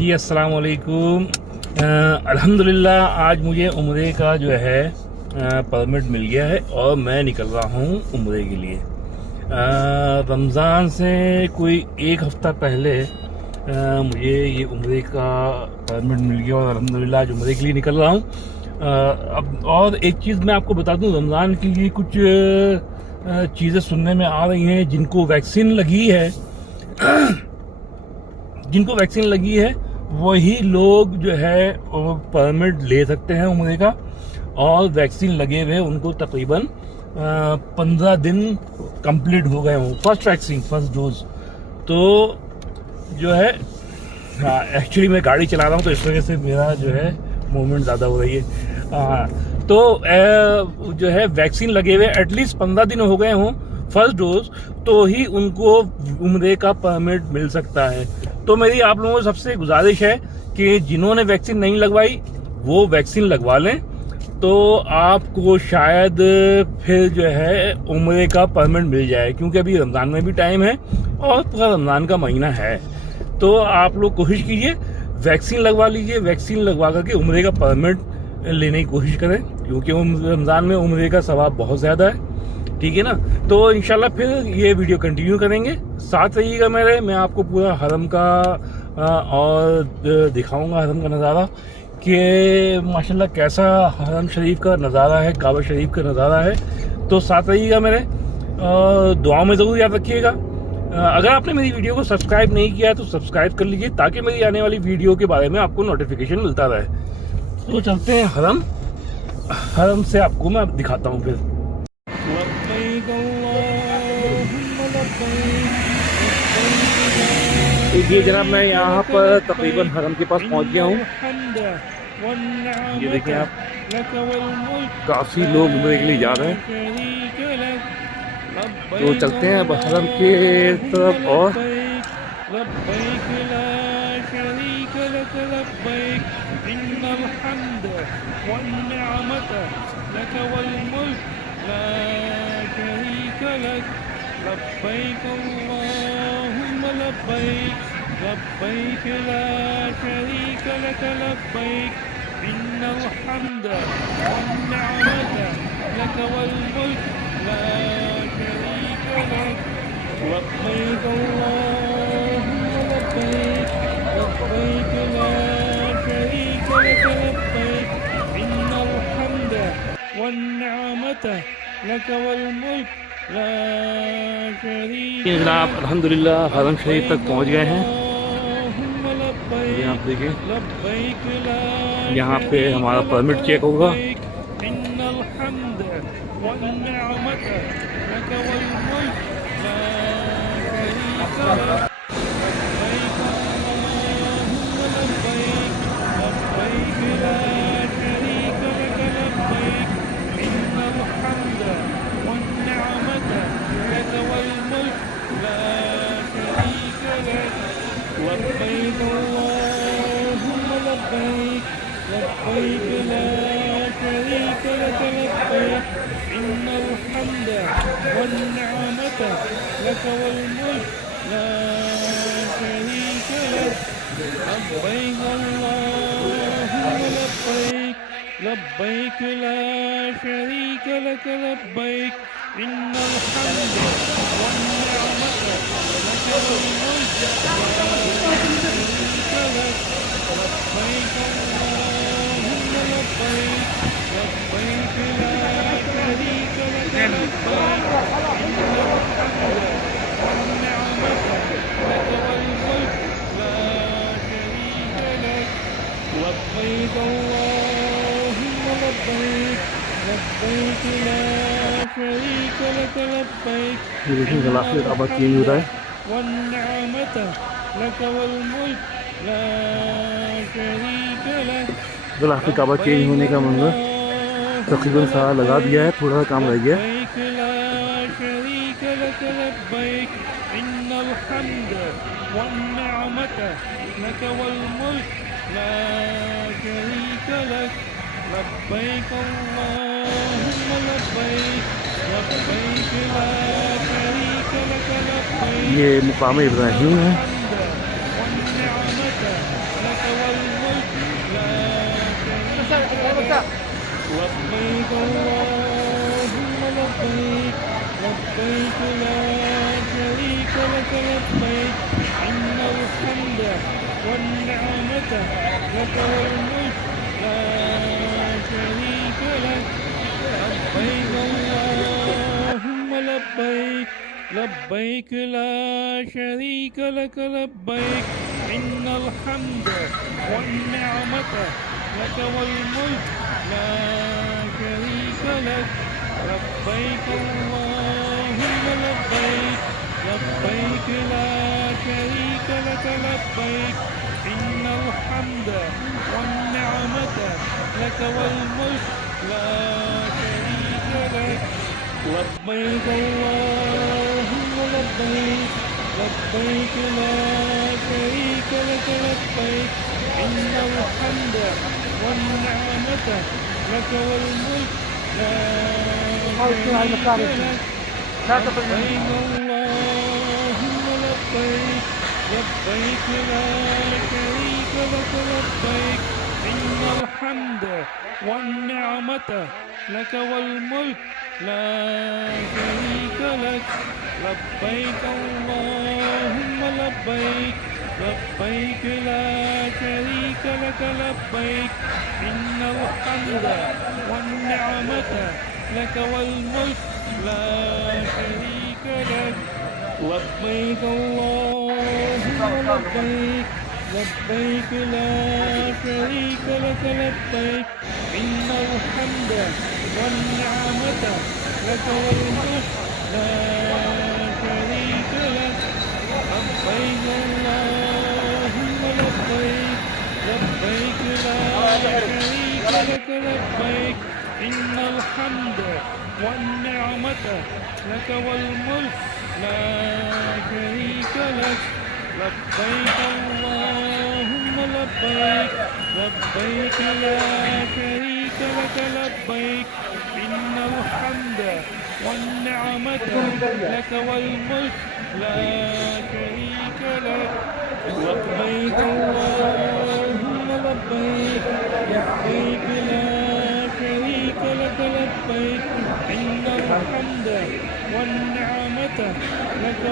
جی السلام علیکم. الحمدللہ آج مجھے عمرے کا جو ہے پرمٹ مل گیا ہے اور میں نکل رہا ہوں عمرے کے لیے. رمضان سے کوئی ایک ہفتہ پہلے مجھے یہ عمرے کا پرمٹ مل گیا اور الحمدللہ آج عمرے کے لیے نکل رہا ہوں. اب اور ایک چیز میں آپ کو بتا دوں، رمضان کے لیے کچھ چیزیں سننے میں آ رہی ہیں. جن کو ویکسین لگی ہے وہی لوگ جو ہے پرمٹ لے سکتے ہیں عمرے کا، اور ویکسین لگے ہوئے ان کو تقریباً 15 دن کمپلیٹ ہو گئے ہوں فرسٹ ڈوز. تو جو ہے ایکچولی میں گاڑی چلا رہا ہوں تو اس وجہ سے میرا جو ہے موومنٹ زیادہ ہو رہی ہے. تو جو ہے ویکسین لگے ہوئے ایٹ لیسٹ 15 دن ہو گئے ہوں فرسٹ ڈوز، تو ہی ان کو عمرے کا پرمٹ مل سکتا ہے. تو میری آپ لوگوں کو سب سے گزارش ہے کہ جنہوں نے ویکسین نہیں لگوائی وہ ویکسین لگوا لیں، تو آپ کو شاید پھر جو ہے عمرے کا پرمٹ مل جائے، کیونکہ ابھی رمضان میں بھی ٹائم ہے اور پورا رمضان کا مہینہ ہے. تو آپ لوگ کوشش کیجئے ویکسین لگوا لیجئے، ویکسین لگوا کر کے عمرے کا پرمٹ لینے کی کوشش کریں، کیونکہ رمضان میں عمرے کا ثواب بہت زیادہ ہے. ٹھیک ہے نا؟ تو انشاءاللہ پھر یہ ویڈیو کنٹینیو کریں گے، ساتھ رہیے گا میرے. میں آپ کو پورا حرم کا اور دکھاؤں گا حرم کا نظارہ کہ ماشاءاللہ کیسا حرم شریف کا نظارہ ہے، کعبہ شریف کا نظارہ ہے. تو ساتھ رہیے گا میرے، دعاؤں میں ضرور یاد رکھیے گا. اگر آپ نے میری ویڈیو کو سبسکرائب نہیں کیا ہے تو سبسکرائب کر لیجیے، تاکہ میری آنے والی ویڈیو کے بارے میں آپ کو نوٹیفیکیشن ملتا رہے. تو چلتے ہیں حرم سے آپ کو میں دکھاتا ہوں. پھر یہ جناب میں یہاں پر تقریباً حرم کے پاس پہنچ گیا ہوں. یہ دیکھیں آپ، کافی لوگ عمرے کے لیے جا رہے ہیں. تو چلتے ہیں اب حرم کے طرف. اور لبيك اللهم لبيك لبيك لا شريك لك لبيك إن الحمد والنعمة لك والملك لا شريك لك لبيك اللهم لبيك لبيك لا شريك لك لبيك إن الحمد والنعمة لك والملك. یہ جناب الحمدللہ حرم شریف تک پہنچ گئے ہیں. یہ آپ دیکھیں، یہاں پہ ہمارا پرمٹ چیک ہوگا. لبيك اللهم لبيك لبيك لا شريك لك لبيك إن الحمد والنعمة لك والملك لا شريك لك لبيك اللهم لبيك لبيك لا شريك لك لبيك إن الحمد والنعمة لك والملك لبيك اللهم لبيك لبيك لا شريك لك لبيك إن الحمد والنعمة لك والملك لا شريك لك لبيك اللهم لبيك لبيك لا شريك لك لبيك والنعمة لك والملك لا شريك لك. غلاف کعبہ چینج ہونے کا منظر تقریباً سارا لگا دیا ہے، تھوڑا سا کام رہ گیا. لبيك لا شريك لك لبيك إن الحمد والنعمة لك والملك لا شريك لك لبيك اللهم لبيك لبيك لا شريك لك لبيك. یہ مقام ابراہیم ہے. والنعمة لك لبيك اللهم لبيك لبيك لا شريك لك لبيك إن الحمد والنعمة لك والملك لا شريك لك لبيك اللهم لبيك لبيك لا شريك لك لبيك إن الحمد والنعمة لك والملك لا شريك لك لبيك اللهم لبيك لبيك لا شريك لك لبيك إن الحمد والنعمة لك والملك لا شريك لك لبيك اللهم لبيك لبيك لا شريك لك لبيك إن الحمد والنعمة لك والملك لا شريك لك لبيك اللهم لبيك لبيك لا شريك لك لبيك إن الحمد والنعمة لك والملك لا شريك لك لبيك اللهم لبيك لبيك لا شريك لك لبيك إن الحمد والنعمة لك والملك لا شريك لك لبيك اللهم لبيك لبيك لا شريك لك لبيك إن الحمد والنعمة لك والملك لا شريك لك لبيك اللهم لبيك لبيك لا شريك لك لبيك إن الحمد والنعمة لك والملك لا شريك لك لبيك اللهم لبيك لبيك لا شريك لك لبيك إن الحمد والنعمة لك والملك لا شريك لك لبيك اللهم لبيك لبيك لا شريك لك لبيك إن الحمد والنعمة لك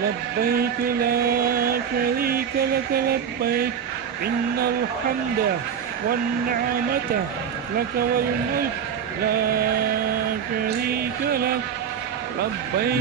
لبيك لا شريك لك لبيك إن الحمد والنعمة لك والملك لا شريك لك لبيك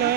لا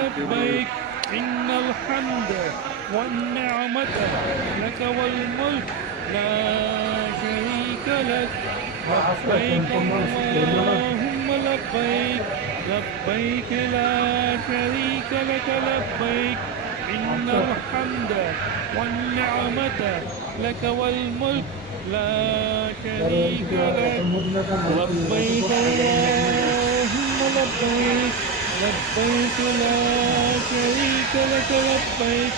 لك لبيك إن الحمد والنعمة لك والملك لا شريك لك لبيك اللهم لبيك لبيك لا شريك لك لبيك إن الحمد والنعمة لك والملك لا شريك لك لبيك اللهم لبيك لبيك لا شريك لك لبيك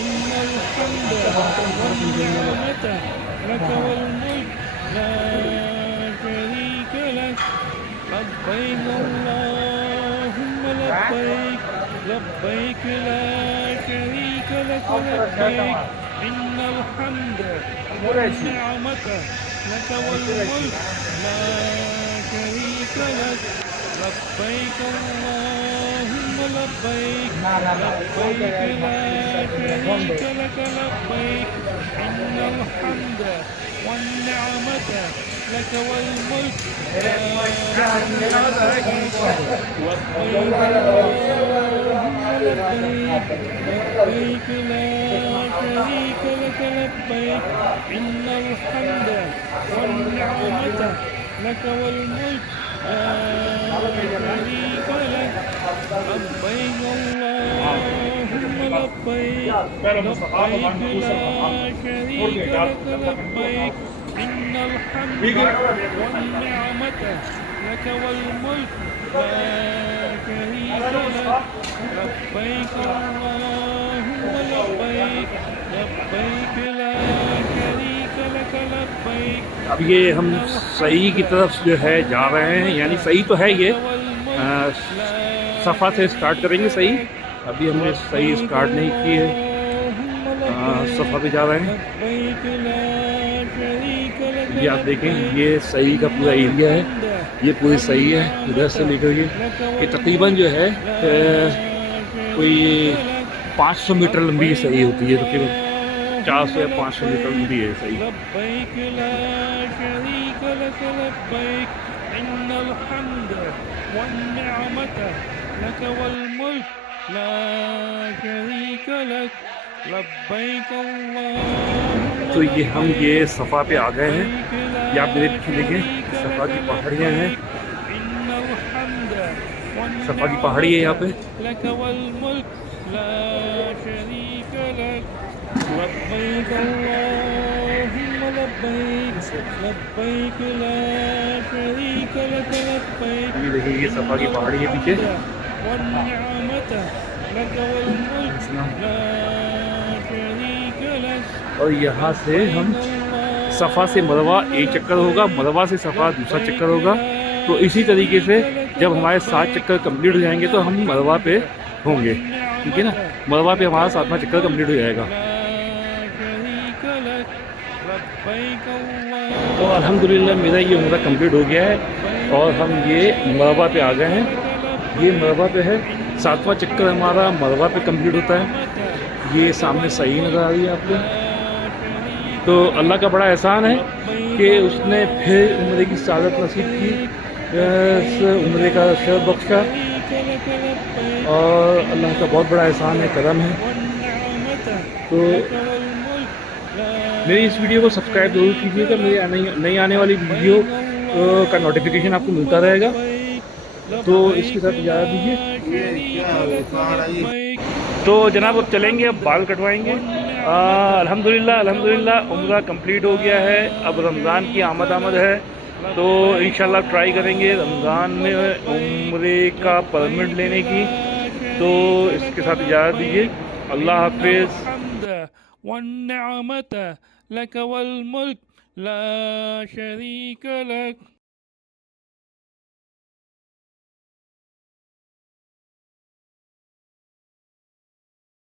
إن الحمد والنعمة لك والملك لا شريك لك لبيك اللهم لبيك لبيك لا شريك لك لبيك إن الحمد والنعمة لك والملك لا شريك لك لبيك اللهم لبيك لبيك لا شريك لك لبيك إن الحمد والنعمة لك والملك لا شريك لك لبيك اللهم لبيك لبيك لا شريك لك لبيك إن الحمد والنعمة لك والملك لا شريك لك لبيك اللهم لبيك لبيك لا شريك لك لبيك إن الحمد والنعمة لك والملك لا شريك لك لبيك اللهم لبيك لبيك لا شريك لك لبيك. اب یہ ہم صحیح کی طرف جو ہے جا رہے ہیں، یعنی صحیح تو ہے یہ، صفا سے اسٹارٹ کریں گے صحیح. ابھی ہم نے صحیح اسٹارٹ نہیں کی ہے، صفا پہ جا رہے ہیں. یہ آپ دیکھیں، یہ صحیح کا پورا ایریا ہے، یہ پوری صحیح ہے ادھر سے لے کر یہ تقریباً جو ہے کوئی 500 میٹر لمبی صحیح ہوتی ہے، تقریباً 400 یا 500 میٹر لمبی ہے صحیح. لبيك لا شريك لك لبيك إن الحمد والنعمة لك والملك لا شريك لك لبيك اللهم. تو یہ ہم یہ صفا پہ آ گئے ہیں. یہ آپ میرے پیچھے دیکھیں، صفا کی پہاڑیاں ہیں، صفا کی پہاڑی ہے یہاں پہ. لك والملك لا شريك لك لبيك اللهم لبيك لبيك لا شريك لك لبيك. یہ دیکھیں، یہ صفا کی پہاڑی ہے پیچھے. والنعمة لك والملك لا شريك لك. اور یہاں سے ہم صفا سے مروہ ایک چکر ہوگا، مروہ سے صفا دوسرا چکر ہوگا. تو اسی طریقے سے جب ہمارے 7 چکر کمپلیٹ ہو جائیں گے تو ہم مروہ پہ ہوں گے، ٹھیک ہے نا. مروہ پہ ہمارا 7واں چکر کمپلیٹ ہو جائے گا. تو الحمدللہ میرا یہ عمرہ کمپلیٹ ہو گیا ہے اور ہم یہ مروہ پہ آ گئے ہیں. یہ مروہ پہ ہے، 7واں چکر ہمارا مروہ پہ کمپلیٹ ہوتا ہے. یہ سامنے صحیح نظر آ رہی ہے آپ کو. تو اللہ کا بڑا احسان ہے کہ اس نے پھر عمرے کی سعادت نصیب کی، عمرے کا شرف بخشا، اور اللہ کا بہت بڑا احسان ہے، کرم ہے. تو میری اس ویڈیو کو سبسکرائب ضرور کیجیے گا، میری نئی آنے والی ویڈیو کا نوٹیفیکیشن آپ کو ملتا رہے گا. تو اس کے ساتھ اجازت دیجیے. تو جناب اب چلیں گے، اب بال کٹوائیں گے. الحمدللہ عمرہ کمپلیٹ ہو گیا ہے. اب رمضان کی آمد ہے، تو انشاءاللہ ٹرائی کریں گے رمضان میں عمرے کا پرمٹ لینے کی. تو اس کے ساتھ اجازت دیجیے، اللہ حافظ. والنعمة لك والملك لا شريك لك.